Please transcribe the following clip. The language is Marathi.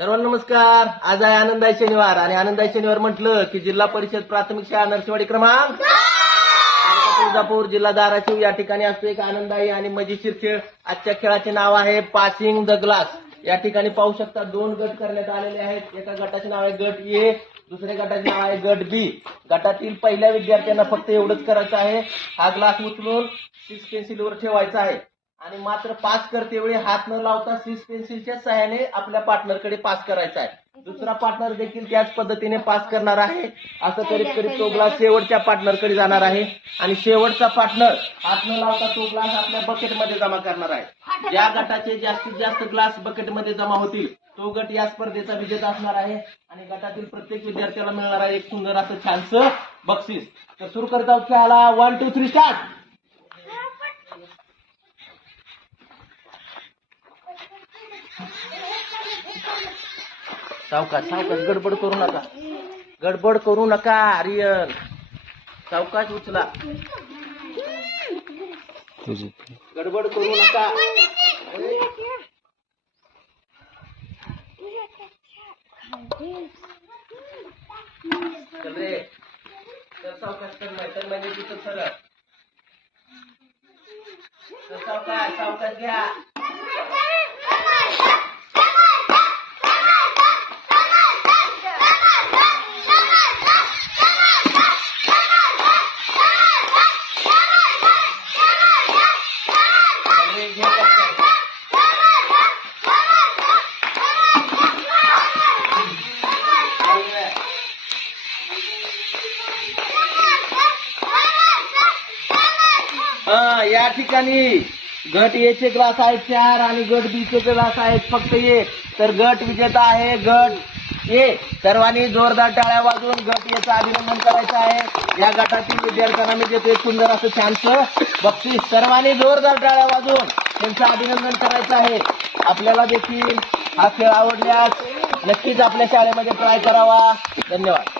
सर्वांना नमस्कार. आज आहे आनंदाई शनिवार आणि आनंदाई शनिवार म्हटलं की जिल्हा परिषद प्राथमिक शाळा नरसिंहवाडी क्रमांक तुळजापूर जिल्हा धाराशिव या ठिकाणी असतो एक आनंदाई आणि मजेशीर खेळ. आजच्या खेळाचे नाव आहे पासिंग द ग्लास. या ठिकाणी पाहू शकता 2 गट करण्यात आलेले आहेत. एका गटाचे नाव आहे गट ए, दुसऱ्या गटाचे नाव आहे गट बी. गटातील पहिल्या विद्यार्थ्यांना फक्त एवढंच करायचं आहे, हा ग्लास उचलून 6 पेन्सिलवर ठेवायचा आहे आणि मात्र पास करते वेळी हात न लावता 6 पेन्सिलच्या सहाय्याने आपल्या पार्टनरकडे पास करायचा आहे. दुसरा पार्टनर देखील त्याच पद्धतीने पास करणार आहे. असं करीत करीत तो ग्लास शेवटच्या पार्टनरकडे जाणार आहे आणि शेवटचा पार्टनर हात न लावता तो ग्लास आपल्या बकेटमध्ये जमा करणार आहे. ज्या गटाचे जास्तीत जास्त ग्लास बकेटमध्ये जमा होतील तो गट या स्पर्धेचा विजेता असणार आहे आणि गटातील प्रत्येक विद्यार्थ्याला मिळणार आहे एक सुंदर असं छानसं बक्षीस. तर सुरू करत आहोत खेळाला. 1 2 3 स्टार्ट. सावकाश सावकाश, गडबड करू नका, गडबड करू नका. आर्यन सावकाश उचला, गडबड करू नका. चल रे, तर सावकाश कर, नाही तर म्हणजे तिथं सरळ. तर सावकाश सावकाश घ्या. या ठिकाणी गट ए चे ग्लास आहेत 4 आणि गट बी चे ग्लास आहेत फक्त 1. तर गट विजेता आहे गट ए. सर्वांनी जोरदार टाळ्या वाजवून गट ए चं अभिनंदन करायचं आहे. या गटातील विद्यार्थ्यांना मी देतो एक सुंदर असं छानसं बक्षीस. सर्वांनी जोरदार टाळ्या वाजवून त्यांचं अभिनंदन करायचं आहे. आपल्याला देखील हा खेळ आवडल्यास नक्कीच आपल्या शाळेमध्ये ट्राय करावा. धन्यवाद.